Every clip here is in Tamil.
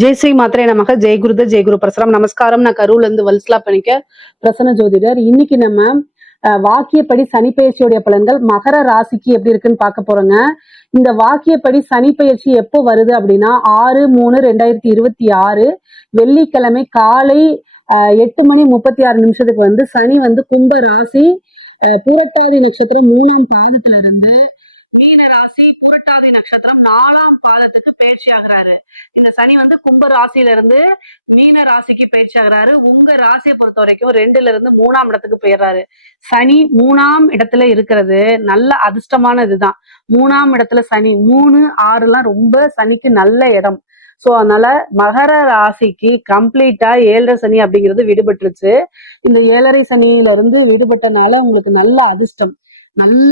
ஜெய் ஸ்ரீ மாத்திரை நமக ஜெய் குருத ஜெய் குரு பிரசரம் நமஸ்காரம். நான் கரூர்ல இருந்து வல்சலா பண்ணிக்க பிரசன்ன ஜோதிடர். இன்னைக்கு நம்ம வாக்கியப்படி சனி பயிற்சியுடைய பலன்கள் மகர ராசிக்கு எப்படி இருக்குன்னு பார்க்க போறோங்க. இந்த வாக்கியப்படி சனி பயிற்சி எப்போ வருது அப்படின்னா 6/3/2026 வெள்ளிக்கிழமை காலை 8:36 வந்து சனி வந்து கும்ப ராசி பூரட்டாதி நட்சத்திரம் 3ஆம் பாதத்துல இருந்து மீன ராசி புரட்டாதி நட்சத்திரம் 4ஆம் பாதத்துக்கு பயிற்சி ஆகுறாரு. இந்த சனி வந்து கும்ப ராசியில இருந்து மீன ராசிக்கு பயிற்சி ஆகுறாரு. உங்க ராசியை பொறுத்த வரைக்கும் 2ல இருந்து 3ஆம் இடத்துக்கு போயிடுறாரு. சனி 3ஆம் இடத்துல இருக்கிறது நல்ல அதிர்ஷ்டமான இதுதான். 3ஆம் இடத்துல சனி 3, 6 ரொம்ப சனிக்கு நல்ல இடம். சோ அதனால மகர ராசிக்கு கம்ப்ளீட்டா 7.5 சனி அப்படிங்கிறது விடுபட்டுருச்சு. இந்த 7.5 சனியில இருந்து விடுபட்டனால உங்களுக்கு நல்ல அதிர்ஷ்டம், நல்ல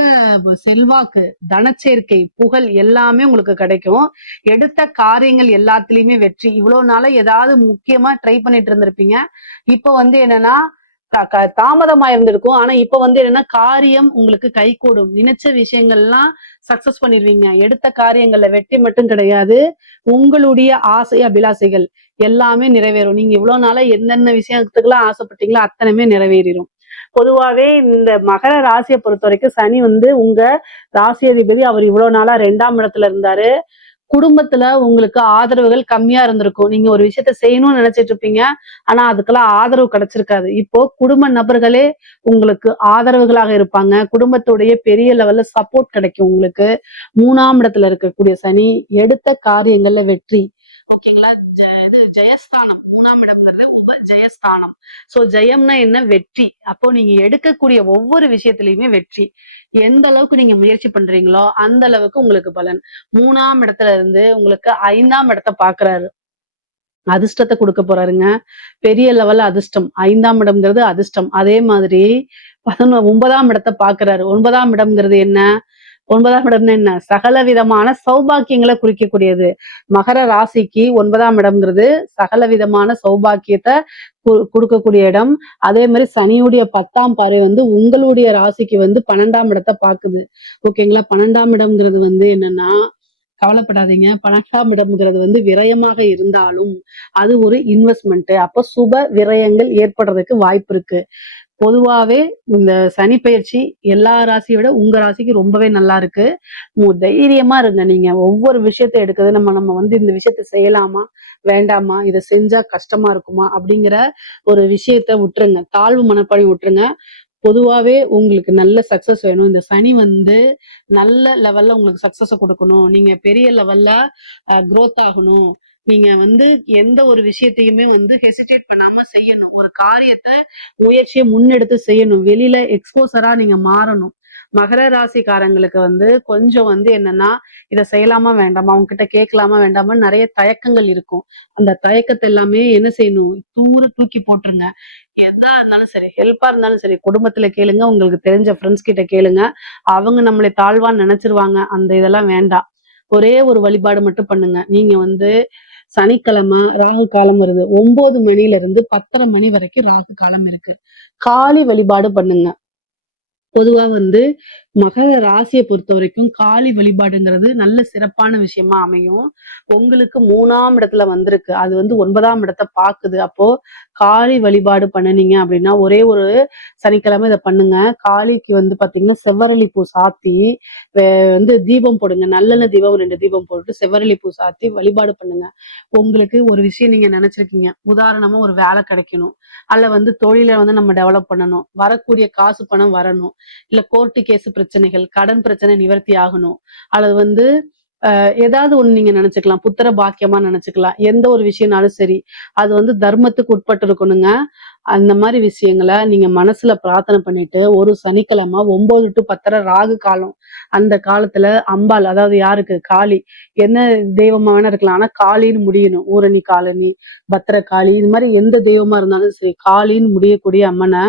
செல்வாக்கு, தனச்சேர்க்கை, புகழ் எல்லாமே உங்களுக்கு கிடைக்கும். எடுத்த காரியங்கள் எல்லாத்துலயுமே வெற்றி. இவ்வளவு நாள ஏதாவது முக்கியமா ட்ரை பண்ணிட்டு இருந்திருப்பீங்க. இப்ப வந்து என்னன்னா தாமதமா இருந்திருக்கும். ஆனா இப்ப வந்து என்னன்னா காரியம் உங்களுக்கு கை கூடும். நினைச்ச விஷயங்கள்லாம் சக்சஸ் பண்ணிடுவீங்க. எடுத்த காரியங்கள்ல வெற்றி மட்டும் கிடையாது, உங்களுடைய ஆசை அபிலாசைகள் எல்லாமே நிறைவேறும். நீங்க இவ்வளவு நாள என்னென்ன விஷயத்துக்கெல்லாம் ஆசைப்பட்டீங்களோ அத்தனையுமே நிறைவேறிடும். பொதுவாவே இந்த மகர ராசியை பொறுத்த வரைக்கும் சனி வந்து உங்க ராசி அதிபதி. அவர் இவ்வளவு நாளா 2ஆம் இடத்துல இருந்தாரு. குடும்பத்துல உங்களுக்கு ஆதரவுகள் கம்மியா இருந்திருக்கும். நீங்க ஒரு விஷயத்த செய்யணும்னு நினைச்சிட்டு இருப்பீங்க, ஆனா அதுக்கெல்லாம் ஆதரவு கிடைச்சிருக்காது. இப்போ குடும்ப நபர்களே உங்களுக்கு ஆதரவுகளாக இருப்பாங்க. குடும்பத்துடைய பெரிய லெவல்ல சப்போர்ட் கிடைக்கும் உங்களுக்கு. 3ஆம் இடத்துல இருக்கக்கூடிய சனி எடுத்த காரியங்கள்ல வெற்றி. ஓகேங்களா? ஜெயஸ்தானம் 3ஆம் இடம்ங்கிறது ஜெயஸ்தானம். சோ ஜெயம்னா என்ன? வெற்றி. அப்போ நீங்க எடுக்கக்கூடிய ஒவ்வொரு விஷயத்திலயுமே வெற்றி. எந்த அளவுக்கு நீங்க முயற்சி பண்றீங்களோ அந்த அளவுக்கு உங்களுக்கு பலன். 3ஆம் இடத்துல இருந்து உங்களுக்கு 5ஆம் இடத்தை பாக்குறாரு. அதிர்ஷ்டத்தை கொடுக்க போறாருங்க. பெரிய லெவல்ல அதிர்ஷ்டம். 5ஆம் இடம்ங்கிறது அதிர்ஷ்டம். அதே மாதிரி 9ஆம் இடத்தை பாக்குறாரு. 9ஆம் இடம்ங்கிறது என்ன? 9ஆம் இடம்னு என்ன? சகல விதமான சௌபாக்கியங்களை குறிக்கக்கூடியது. மகர ராசிக்கு 9ஆம் இடம்ங்கிறது சகல விதமான சௌபாக்கியத்தை கொடுக்கக்கூடிய இடம். அதே மாதிரி சனியுடைய 10ஆம் பார்வை வந்து உங்களுடைய ராசிக்கு வந்து 12ஆம் இடத்தை பாக்குது. ஓகேங்களா? 12ஆம் இடம்ங்கிறது வந்து என்னன்னா, கவலைப்படாதீங்க. 12ஆம் இடம்ங்கிறது வந்து விரயமாக இருந்தாலும் அது ஒரு இன்வெஸ்ட்மெண்ட். அப்ப சுப விரயங்கள் ஏற்படுறதுக்கு வாய்ப்பு இருக்கு. பொதுவாவே இந்த சனி பயிற்சி எல்லா ராசியை விட உங்க ராசிக்கு ரொம்பவே நல்லா இருக்கு. தைரியமா இருங்க. நீங்க ஒவ்வொரு விஷயத்த எடுக்கிறது நம்ம வந்து இந்த விஷயத்த செய்யலாமா வேண்டாமா, இதை செஞ்சா கஷ்டமா இருக்குமா அப்படிங்கிற ஒரு விஷயத்த விட்டுருங்க. தாழ்வு மனப்பாடி விட்டுருங்க. பொதுவாவே உங்களுக்கு நல்ல சக்சஸ் வேணும். இந்த சனி வந்து நல்ல லெவல்ல உங்களுக்கு சக்சஸ கொடுக்கணும். நீங்க பெரிய லெவல்ல growth ஆகணும். நீங்க வந்து எந்த ஒரு விஷயத்தையுமே வந்து ஹெசிடேட் பண்ணாம செய்யணும். ஒரு காரியத்தை முயற்சியை முன்னெடுத்து செய்யணும். வெளியில எக்ஸ்போசரா நீங்க மாறணும். மகர ராசிக்காரங்களுக்கு வந்து கொஞ்சம் வந்து என்னன்னா, இதை செய்யலாமா வேண்டாமா, அவங்க கிட்ட கேட்கலாமா வேண்டாமா நிறைய தயக்கங்கள் இருக்கும். அந்த தயக்கத்தை எல்லாமே என்ன செய்யணும்? தூக்கி போட்டுருங்க. எதா இருந்தாலும் சரி, ஹெல்ப்பா இருந்தாலும் சரி, குடும்பத்துல கேளுங்க, உங்களுக்கு தெரிஞ்ச ஃப்ரெண்ட்ஸ் கிட்ட கேளுங்க. அவங்க நம்மளை தாழ்வான்னு நினைச்சிருவாங்க. அந்த இதெல்லாம் வேண்டாம். ஒரே ஒரு வழிபாடு மட்டும் பண்ணுங்க. நீங்க வந்து சனிக்கிழமை ராகு காலம் வருது. 9 மணில இருந்து 10:30 மணி வரைக்கும் ராகு காலம் இருக்கு. காளி வழிபாடு பண்ணுங்க. பொதுவா வந்து மகர ராசியை பொறுத்த வரைக்கும் காளி வழிபாடுங்கிறது நல்ல சிறப்பான விஷயமா அமையும். உங்களுக்கு 3ஆம் இடத்துல வந்திருக்கு. அது வந்து 9ஆம் இடத்தை பாக்குது. அப்போ காளி வழிபாடு பண்ணுனீங்க அப்படின்னா ஒரே ஒரு சனிக்கிழமை இதை பண்ணுங்க. காளிக்கு வந்து பாத்தீங்கன்னா செவ்வரளி பூ சாத்தி வந்து தீபம் போடுங்க. நல்லெண்ணெய் தீபம் 2 தீபம் போட்டு செவ்வரளி பூ சாத்தி வழிபாடு பண்ணுங்க. உங்களுக்கு ஒரு விஷயம் நீங்க நினைச்சிருக்கீங்க, உதாரணமா ஒரு வேலை கிடைக்கணும், அல்ல வந்து தொழிலை வந்து நம்ம டெவலப் பண்ணணும், வரக்கூடிய காசு பணம் வரணும், இல்ல கோர்ட்டு கேஸ் பிரச்சனைகள், கடன் பிரச்சனை நிவர்த்தி ஆகணும், அல்லது வந்து ஏதாவது ஒண்ணு நீங்க நினைச்சுக்கலாம். புத்திர பாக்கியமா நினைச்சுக்கலாம். எந்த ஒரு விஷயம்னாலும் சரி, அது வந்து தர்மத்துக்கு உட்பட்டு இருக்கணுங்க. அந்த மாதிரி விஷயங்களை நீங்க மனசுல பிரார்த்தனை பண்ணிட்டு ஒரு சனிக்கிழமை 9 to 10:30 ராகு காலம், அந்த காலத்துல அம்பாள், அதாவது யாருக்கு? காளி. என்ன தெய்வமா வேணா இருக்கலாம், ஆனா காளின்னு முடியணும். ஊரணி காலனி, பத்திர காளி, இது மாதிரி எந்த தெய்வமா இருந்தாலும் சரி, காளின்னு முடியக்கூடிய அம்மனை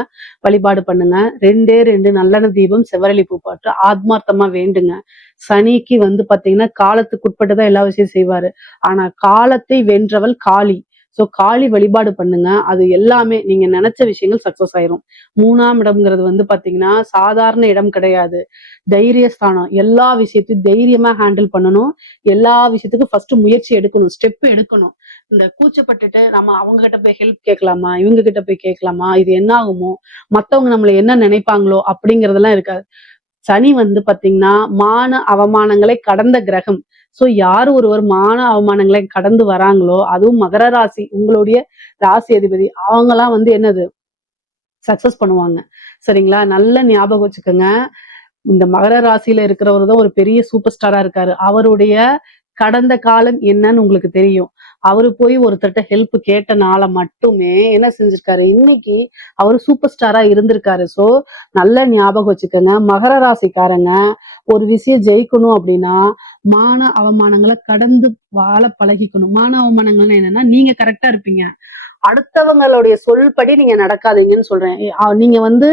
வழிபாடு பண்ணுங்க. 2 நல்லெண்ணெய் தீபம் செவ்வரளி பூ பாட்டு ஆத்மார்த்தமா வேண்டுங்க. சனிக்கு வந்து பாத்தீங்கன்னா காலத்துக்கு உட்பட்டுதான் எல்லா விஷயம் செய்வாரு. ஆனா காலத்தை வென்றவள் காளி. ஸோ காளி வழிபாடு பண்ணுங்க. அது எல்லாமே நீங்க நினைச்ச விஷயங்கள் சக்சஸ் ஆயிரும். 3ஆம் இடம்ங்கிறது வந்து பாத்தீங்கன்னா சாதாரண இடம் கிடையாது. தைரியஸ்தானம். எல்லா விஷயத்தையும் தைரியமா ஹேண்டில் பண்ணணும். எல்லா விஷயத்துக்கும் ஃபர்ஸ்ட் முயற்சி எடுக்கணும், ஸ்டெப் எடுக்கணும். இந்த கூச்சப்பட்டுட்டு நம்ம அவங்க கிட்ட போய் ஹெல்ப் கேட்கலாமா, இவங்க கிட்ட போய் கேட்கலாமா, இது என்ன ஆகுமோ, மத்தவங்க நம்மள என்ன நினைப்பாங்களோ அப்படிங்கறதெல்லாம் இருக்காது. சனி வந்து பாத்தீங்கன்னா மான அவமானங்களை கடந்த கிரகம். சோ யார் ஒருவர் மான அவமானங்களை கடந்து வராங்களோ, அதுவும் மகர ராசி உங்களுடைய ராசி அதிபதி, அவங்கலாம் வந்து என்னது சக்சஸ் பண்ணுவாங்க. சரிங்களா? நல்ல ஞாபகம் வச்சுக்கோங்க. இந்த மகர ராசியில இருக்கிறவர் தான் ஒரு பெரிய சூப்பர் ஸ்டாரா இருக்காரு. அவருடைய கடந்த காலம் என்னன்னு உங்களுக்கு தெரியும். அவரு போய் ஒருத்தர்ட்ட ஹெல்ப் கேட்டனால மட்டுமே என்ன செஞ்சிருக்காரு, இன்னைக்கு அவரு சூப்பர் ஸ்டாரா இருந்திருக்காரு. சோ நல்ல ஞாபகம் வச்சுக்கோங்க. மகர ராசிக்காரங்க ஒரு விஷயம் ஜெயிக்கணும் அப்படின்னா மான அவமானங்களை கடந்து வாழ பழகிக்கணும். மான அவமானங்கள்னா என்னன்னா, நீங்க கரெக்டா இருப்பீங்க, அடுத்தவங்களுடைய சொல்படி நீங்க நடக்காதீங்கன்னு சொல்றேன். நீங்க வந்து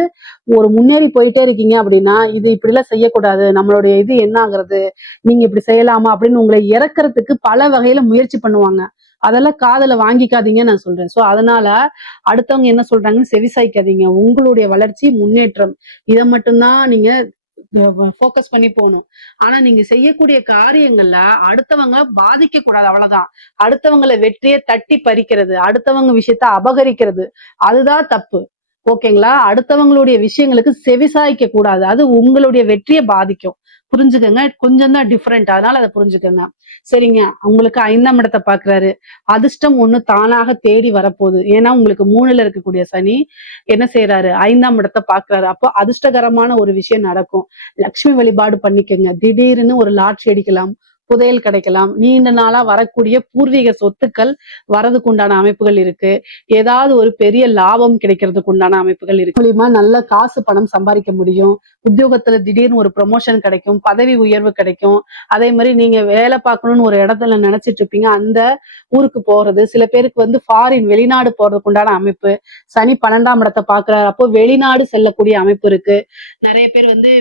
ஒரு முன்னேறி போயிட்டே இருக்கீங்க அப்படின்னா, இது இப்படி எல்லாம் செய்யக்கூடாது, நம்மளுடைய இது என்ன ஆகுறது, நீங்க இப்படி செய்யலாமா அப்படின்னு உங்களை இறக்குறதுக்கு பல வகையில முயற்சி பண்ணுவாங்க. அதெல்லாம் காதுல வாங்கிக்காதீங்கன்னு நான் சொல்றேன். சோ அதனால அடுத்தவங்க என்ன சொல்றாங்கன்னு செவிசாய்க்காதீங்க. உங்களுடைய வளர்ச்சி, முன்னேற்றம் இதை மட்டும்தான் நீங்க ஃபோக்கஸ் பண்ணி போகணும். ஆனா நீங்க செய்யக்கூடிய காரியங்கள்ல அடுத்தவங்க பாதிக்க கூடாது, அவ்வளவுதான். அடுத்தவங்களை வெற்றியை தட்டி பறிக்கிறது, அடுத்தவங்க விஷயத்த அபகரிக்கிறது, அதுதான் தப்பு. ஓகேங்களா? அடுத்தவங்களுடைய விஷயங்களுக்கு செவிசாய்க்க கூடாது. அது உங்களுடைய வெற்றியை பாதிக்கும். புரிஞ்சுக்கங்க. கொஞ்சம் தான் டிஃபரெண்ட். அதனால அதை புரிஞ்சுக்கங்க. சரிங்க. உங்களுக்கு 5ஆம் இடத்தை பாக்குறாரு. அதிர்ஷ்டம் ஒண்ணு தானாக தேடி வரப்போகுது. ஏன்னா உங்களுக்கு 3ல இருக்கக்கூடிய சனி என்ன செய்யறாரு, 5ஆம் இடத்தை பாக்குறாரு. அப்போ அதிர்ஷ்டகரமான ஒரு விஷயம் நடக்கும். லட்சுமி வழிபாடு பண்ணிக்கங்க. திடீர்னு ஒரு லாட்ரி அடிக்கலாம், புதையல் கிடைக்கலாம், நீண்ட நாளா வரக்கூடிய பூர்வீக சொத்துக்கள் வரதுக்கு உண்டான அமைப்புகள் இருக்கு, ஏதாவது ஒரு பெரிய லாபம் கிடைக்கிறதுக்கு உண்டான அமைப்புகள் இருக்கு, மூலியமா நல்ல காசு பணம் சம்பாதிக்க முடியும், உத்தியோகத்துல திடீர்னு ஒரு ப்ரொமோஷன் கிடைக்கும், பதவி உயர்வு கிடைக்கும். அதே மாதிரி நீங்க வேலை பார்க்கணும்னு ஒரு இடத்துல நினைச்சிட்டு இருப்பீங்க, அந்த ஊருக்கு போறது, சில பேருக்கு வந்து ஃபாரின் வெளிநாடு போறதுக்கு உண்டான அமைப்பு, சனி 12ஆம் இடத்தை பாக்குறாரு. அப்போ வெளிநாடு செல்லக்கூடிய அமைப்பு இருக்கு. நிறைய பேர் வந்து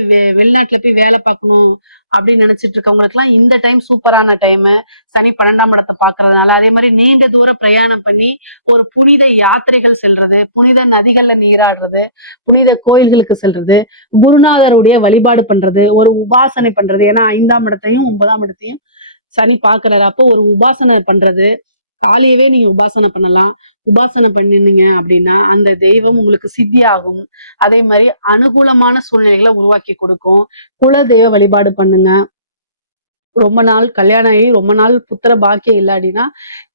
வெளிநாட்டுல போய் வேலை பார்க்கணும் அப்படின்னு நினைச்சிட்டு இருக்கவங்களுக்கு எல்லாம் இந்த டைம் சூப்பரான டைம், சனி 12ஆம் இடத்தை பாக்குறதுனால. அதே மாதிரி நீண்ட தூர பிரயாணம் பண்ணி ஒரு புனித யாத்திரைகள் செல்றது, புனித நதிகள்ல நீராடுறது, புனித கோயில்களுக்கு செல்றது, குருநாதருடைய வழிபாடு பண்றது, ஒரு உபாசனை பண்றது. ஏன்னா 5ஆம் இடத்தையும் 9ஆம் இடத்தையும் சனி பாக்குறாரு. அப்போ ஒரு உபாசனை பண்றது, காலையவே நீங்க உபாசனை பண்ணலாம். உபாசனை பண்ணினீங்க அப்படின்னா அந்த தெய்வம் உங்களுக்கு சித்தியாகும். அதே மாதிரி அனுகூலமான சூழ்நிலைகளை உருவாக்கி கொடுக்கும். குல தெய்வ வழிபாடு பண்ணுங்க. ரொம்ப நாள் கல்யாணம் ஆகி ரொம்ப நாள் புத்திர பாக்கியம் இல்லை அப்படின்னா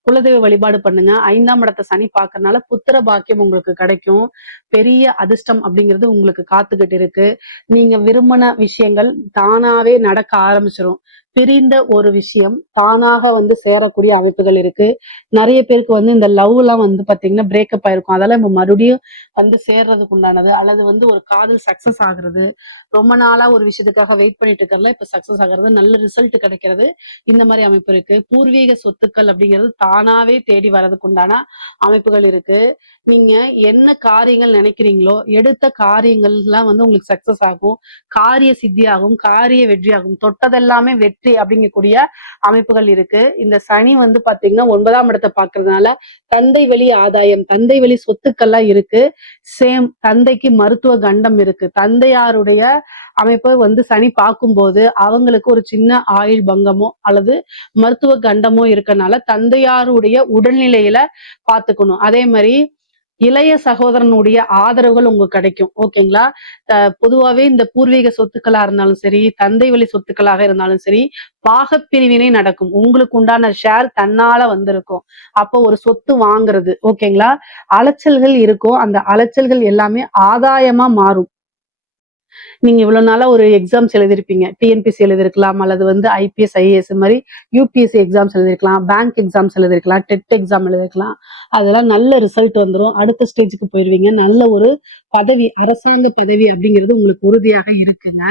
குலதெய்வ வழிபாடு பண்ணுங்க. 5ஆம் இடத்தை சனி பாக்குறதுனால புத்திர பாக்கியம் உங்களுக்கு கிடைக்கும். பெரிய அதிர்ஷ்டம் அப்படிங்கிறது உங்களுக்கு காத்துக்கிட்டு இருக்கு. நீங்க விரும்பின விஷயங்கள் தானாவே நடக்க ஆரம்பிச்சிடும். பிரிந்த ஒரு விஷயம் தானாக வந்து சேரக்கூடிய அமைப்புகள் இருக்கு. நிறைய பேருக்கு வந்து இந்த லவ் எல்லாம் வந்து பாத்தீங்கன்னா பிரேக்கப் ஆயிருக்கும், அதெல்லாம் இப்ப மறுபடியும் வந்து சேர்றதுக்கு உண்டானது, அல்லது வந்து ஒரு காதல் சக்சஸ் ஆகுறது, ரொம்ப நாளா ஒரு விஷயத்துக்காக வெயிட் பண்ணிட்டு இருக்கறதுல இப்ப சக்சஸ் ஆகுறது, நல்ல ரிசல்ட் கிடைக்கிறது, இந்த மாதிரி அமைப்பு இருக்கு. பூர்வீக சொத்துக்கள் அப்படிங்கிறது தானாவே தேடி வர்றதுக்கு உண்டான அமைப்புகள் இருக்கு. நீங்க என்ன காரியங்கள் நினைக்கிறீங்களோ எடுத்த காரியங்கள் எல்லாம் வந்து உங்களுக்கு சக்சஸ் ஆகும், காரிய சித்தியாகும், காரிய வெற்றியாகும், தொட்டதெல்லாமே வெற்றி அப்படிங்கக்கூடிய அமைப்புகள் இருக்கு. இந்த சனி வந்து பாத்தீங்கன்னா 9ஆம் இடத்தை பாக்குறதுனால தந்தை வழி ஆதாயம், தந்தை வழி சொத்துக்கள்லாம் இருக்கு. சேம் தந்தைக்கு மருத்துவ கண்டம் இருக்கு. தந்தையாருடைய அமைப்பை வந்து சனி பார்க்கும்போது அவங்களுக்கு ஒரு சின்ன ஆயுள் பங்கமோ அல்லது மருத்துவ கண்டமோ இருக்கனால தந்தையாருடைய உடல்நிலையில பாத்துக்கணும். அதே மாதிரி இளைய சகோதரனுடைய ஆதரவுகள் உங்களுக்கு கிடைக்கும். ஓகேங்களா? பொதுவாவே இந்த பூர்வீக சொத்துக்களா இருந்தாலும் சரி, தந்தை வழி சொத்துக்களாக இருந்தாலும் சரி, பாகப்பிரிவினை நடக்கும். உங்களுக்கு உண்டான ஷேர் தன்னால வந்திருக்கும். அப்போ ஒரு சொத்து வாங்குறது, ஓகேங்களா? அலைச்சல்கள் இருக்கும். அந்த அலைச்சல்கள் எல்லாமே ஆதாயமா மாறும். நீங்க இவ்வளவு நாளா ஒரு எக்ஸாம்ஸ் எழுதிருப்பீங்க, டிஎன்பிசி எழுதிருக்கலாம், அல்லது வந்து ஐபிஎஸ் ஐஏஎஸ் மாதிரி யூபிஎஸ்சி எக்ஸாம்ஸ் எழுதிருக்கலாம், பேங்க் எக்ஸாம்ஸ் எழுதிருக்கலாம், டெட் எக்ஸாம் எழுதிருக்கலாம். அதெல்லாம் நல்ல ரிசல்ட் வந்துடும். அடுத்த ஸ்டேஜுக்கு போயிருவீங்க. நல்ல ஒரு பதவி, அரசாங்க பதவி அப்படிங்கிறது உங்களுக்கு உறுதியாக இருக்குங்க.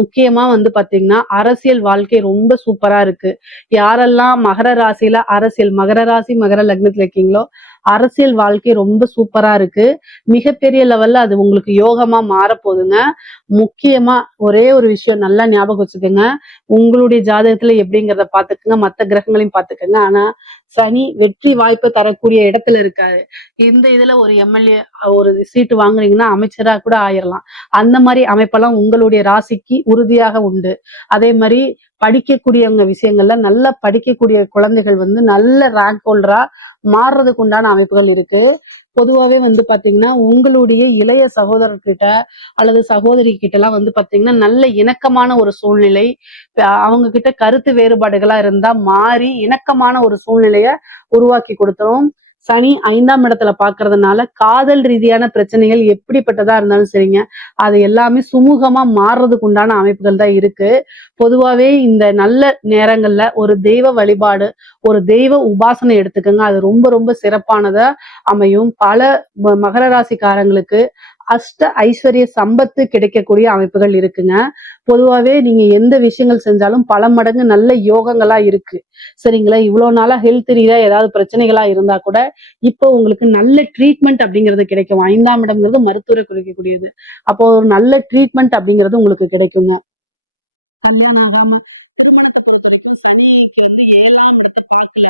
முக்கியமா வந்து பாத்தீங்கன்னா அரசியல் வாழ்க்கை ரொம்ப சூப்பரா இருக்கு. யாரெல்லாம் மகர ராசியில அரசியல், மகர ராசி மகர லக்னத்துல இருக்கீங்களோ அரசியல் வாழ்க்கை ரொம்ப சூப்பரா இருக்கு. மிகப்பெரிய லெவல்ல அது உங்களுக்கு யோகமா மாற போகுதுங்க. முக்கியமா ஒரே ஒரு விஷயம் நல்லா ஞாபகம் வச்சுக்கோங்க. உங்களுடைய ஜாதகத்துல எப்படிங்கிறத பாத்துக்கோங்க, மத்த கிரகங்களையும் பாத்துக்கோங்க. ஆனா சனி வெற்றி வாய்ப்பை தரக்கூடிய இடத்துல இருக்காரு. இந்த இதுல ஒரு எம்எல்ஏ ஒரு சீட்டு வாங்குறீங்கன்னா அமைச்சரா கூட ஆயிரலாம். அந்த மாதிரி அமைப்பெல்லாம் உங்களுடைய ராசிக்கு உறுதியாக உண்டு. அதே மாதிரி படிக்கக்கூடியவங்க விஷயங்கள்ல நல்லா படிக்கக்கூடிய குழந்தைகள் வந்து நல்ல ரேங்க் ஹோல்டரா மாறுறதுக்கு உண்டான அமைப்புகள் இருக்கு. பொதுவாவே வந்து பாத்தீங்கன்னா உங்களுடைய இளைய சகோதரர்கிட்ட அல்லது சகோதரி கிட்ட எல்லாம் வந்து பாத்தீங்கன்னா நல்ல இணக்கமான ஒரு சூழ்நிலை, அவங்க கிட்ட கருத்து வேறுபாடுகளா இருந்தா மாறி இணக்கமான ஒரு சூழ்நிலைய உருவாக்கி கொடுத்துரும். சனி 5ஆம் இடத்துல பாக்குறதுனால காதல் ரீதியான பிரச்சனைகள் எப்படிப்பட்டதா இருந்தாலும் சரிங்க, அது எல்லாமே சுமூகமா மாறுறதுக்கு உண்டான அமைப்புகள் தான் இருக்கு. பொதுவாவே இந்த நல்ல நேரங்கள்ல ஒரு தெய்வ வழிபாடு, ஒரு தெய்வ உபாசனை எடுத்துக்கோங்க. அது ரொம்ப ரொம்ப சிறப்பானதா அமையும். பல மகர ராசிக்காரங்களுக்கு அஷ்ட ஐஸ்வர்ய சம்பத்து கிடைக்கக்கூடிய அமைப்புகள் இருக்குங்க. பொதுவாவே நீங்க எந்த விஷயங்கள் செஞ்சாலும் பல மடங்கு நல்ல யோகங்களா இருக்கு. சரிங்களா? இவ்வளவு நாளா ஹெல்த் ரீதியா ஏதாவது பிரச்சனைகளா இருந்தா கூட இப்போ உங்களுக்கு நல்ல ட்ரீட்மெண்ட் அப்படிங்கிறது கிடைக்கும். 5ஆம் இடம்ங்கிறது மருத்துவரை குறிக்கக்கூடியது. அப்போ ஒரு நல்ல ட்ரீட்மெண்ட் அப்படிங்கிறது உங்களுக்கு கிடைக்குங்க. கல்யாணம் ஆகாம திருமணத்தை பொறுத்தவரைக்கும் சனிக்கு வந்து 7ஆம் இடத்தை பார்க்கல.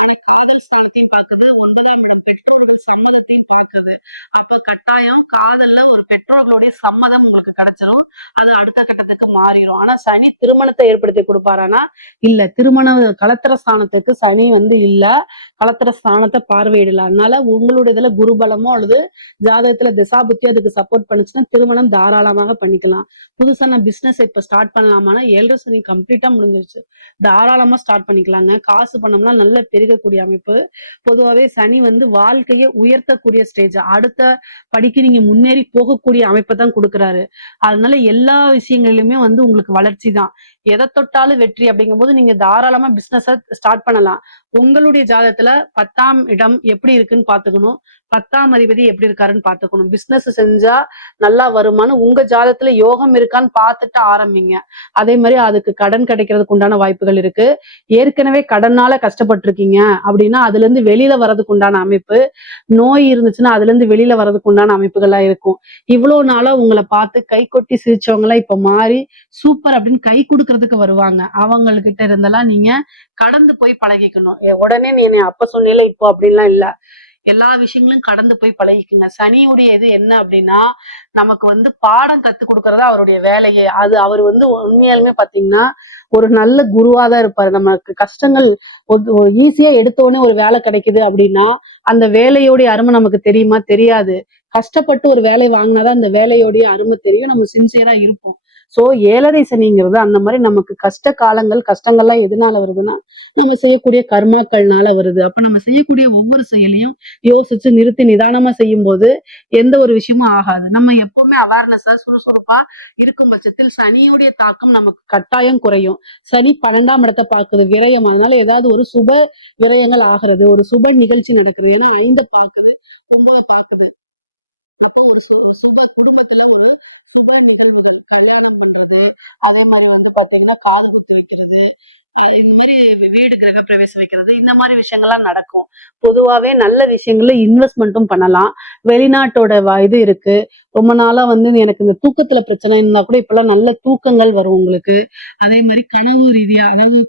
ஆனா காதல் ஸ்தானத்தையும் பார்க்குது, 9ஆம் இடம் பெற்றோர்கள் சம்மதத்தையும் பார்க்குது. அப்ப கட்டாயம் காதல்ல ஒரு பெற்றோர்களுடைய சம்மதம் உங்களுக்கு கிடைச்சிரும். அது அடுத்த கட்டத்துக்கு மாறிடும். ஆனா சனி திருமணத்தை ஏற்படுத்தி கொடுப்பாரானா இல்ல. திருமண கலத்திர ஸ்தானத்துக்கு சனி வந்து இல்ல, கலத்திர ஸ்தானத்தை பார்வையிடல. அதனால உங்களுடைய இதுல குருபலமோ அல்லது ஜாதகத்துல திசாபுத்தி அதுக்கு சப்போர்ட் பண்ணுச்சுன்னா திருமணம் தாராளமாக பண்ணிக்கலாம். புதுசா நான் பிசினஸ் இப்ப ஸ்டார்ட் பண்ணலாமான்னா 7 சனி கம்ப்ளீட்டா முடிஞ்சிருச்சு. தாராளமா ஸ்டார்ட் பண்ணிக்கலாங்க. காசு பணம்லாம் நல்லா பெருகக்கூடிய அமைப்பு. பொதுவாவே சனி வந்து வாழ்க்கையை உயர்த்தக்கூடிய ஸ்டேஜ், அடுத்த படிக்கு நீங்க முன்னேறி போகக்கூடிய அமைப்பை தான் கொடுக்குறாரு. அதனால எல்லா விஷயங்களிலுமே வந்து உங்களுக்கு வளர்ச்சி தான். எதை தொட்டாலும் வெற்றி அப்படிங்கும் போது நீங்க தாராளமா பிசினஸ ஸ்டார்ட் பண்ணலாம். உங்களுடைய ஜாதகத்துல 10ஆம் இடம் எப்படி இருக்குன்னு பாத்துக்கணும், 10ஆம் அதிபதி எப்படி இருக்காருன்னு பாத்துக்கணும். பிசினஸ் செஞ்சா நல்லா வருமானம் உங்க ஜாதகத்துல யோகம் இருக்கான்னு பார்த்துட்டு ஆரம்பிங்க. அதே மாதிரி அதுக்கு கடன் கிடைக்கிறதுக்கு உண்டான வாய்ப்புகள் இருக்கு. ஏற்கனவே கடனால கஷ்டப்பட்டிருக்கீங்க அப்படின்னா அதுல இருந்து வெளியில வர்றதுக்கு உண்டான அமைப்பு, நோய் இருந்துச்சுன்னா அதுல இருந்து வெளியில வர்றதுக்கு உண்டான அமைப்புகள்லாம் இருக்கும். இவ்வளவு நாளா உங்களை பார்த்து கை கொட்டி சிரிச்சவங்க எல்லாம் இப்ப மாறி சூப்பர் அப்படின்னு கை கொடுக்கறதுக்கு வருவாங்க. அவங்ககிட்ட இருந்தெல்லாம் நீங்க கடந்து போய் பழகிக்கணும். உடனே நீ என்னை அப்ப சொன்னீல இப்போ அப்படின்லாம் இல்ல. எல்லா விஷயங்களும் கடந்து போய் பழகிக்குங்க. சனியுடைய இது என்ன அப்படின்னா நமக்கு வந்து பாடம் கத்து கொடுக்கறதா அவருடைய வேலையே. அது அவர் வந்து உண்மையாலுமே பாத்தீங்கன்னா ஒரு நல்ல குருவாதான் இருப்பாரு. நமக்கு கஷ்டங்கள் ஈஸியா எடுத்த உடனே ஒரு வேலை கிடைக்குது அப்படின்னா அந்த வேலையோடைய அருமை நமக்கு தெரியுமா? தெரியாது. கஷ்டப்பட்டு ஒரு வேலை வாங்கினாதான் அந்த வேலையோடைய அருமை தெரியும். நம்ம சின்சியரா இருப்போம். சோ 7ரை சனிங்கிறது அந்த மாதிரி நமக்கு கஷ்ட காலங்கள், கஷ்டங்கள்லாம் எதனால வருதுன்னா நம்ம செய்யக்கூடிய கர்மாக்கள்னால வருது. அப்ப நம்ம செய்யக்கூடிய ஒவ்வொரு செயலையும் யோசிச்சு நிறுத்தி நிதானமா செய்யும் போது எந்த ஒரு விஷயமும் ஆகாது. நம்ம எப்பவுமே அவேர்னஸா சுறுசுறுப்பா இருக்கும் பட்சத்தில் சனியுடைய தாக்கம் நமக்கு கட்டாயம் குறையும். சனி 12ஆம் இடத்தை பார்க்குது, விரயம். அதனால ஏதாவது ஒரு சுப விரயங்கள் ஆகிறது, ஒரு சுப நிகழ்ச்சி நடக்குது. ஏன்னா 5 பார்க்குது, 9 பார்க்குது. அப்போ ஒரு சுப குடும்பத்துல ஒரு சுப நிகழ்வுகள், கல்யாணம் பண்றது, அதே மாதிரி வந்து பாத்தீங்கன்னா காது குத்து வைக்கிறது, இந்த மாதிரி வீடு கிரக பிரவேசம் வைக்கிறது, இந்த மாதிரி விஷயங்கள்லாம் நடக்கும். பொதுவாவே நல்ல விஷயங்கள்ல இன்வெஸ்ட்மெண்ட்டும் பண்ணலாம். வெளிநாட்டோட இது இருக்கு. ரொம்ப நாளா வந்து எனக்கு இந்த தூக்கத்துல பிரச்சனை இருந்தா கூட இப்பெல்லாம் நல்ல தூக்கங்கள் வரும் உங்களுக்கு. அதே மாதிரி கனவு ரீதியா, அதாவது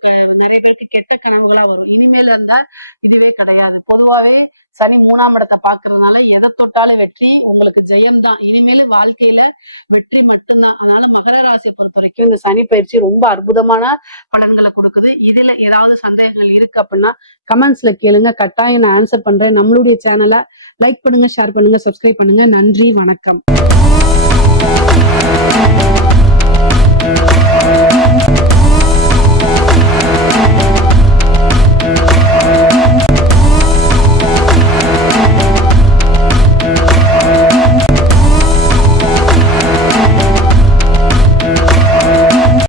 நிறைய பேருக்கு கெட்ட கனவுகளா வரும். இனிமேல இருந்தா இதுவே கிடையாது. பொதுவாவே சனி 3ஆம் இடத்தை பாக்குறதுனால எதை தொட்டாலும் வெற்றி, உங்களுக்கு ஜெயம் தான். இனிமேல வாழ்க்கையில வெற்றி மட்டும்தான். அதனால மகர ராசி பொறுத்த வரைக்கும் இந்த சனி பயிற்சி ரொம்ப அற்புதமான பலன்களை கொடுக்குது. இதுல ஏதாவது சந்தேகங்கள் இருக்கு அப்படின்னா கமெண்ட்ஸ்ல கேளுங்க, கட்டாயம் நான் ஆன்சர் பண்றேன். நம்மளுடைய சேனலை லைக் பண்ணுங்க, ஷேர் பண்ணுங்க, சப்ஸ்கிரைப் பண்ணுங்க. நன்றி, வணக்கம்.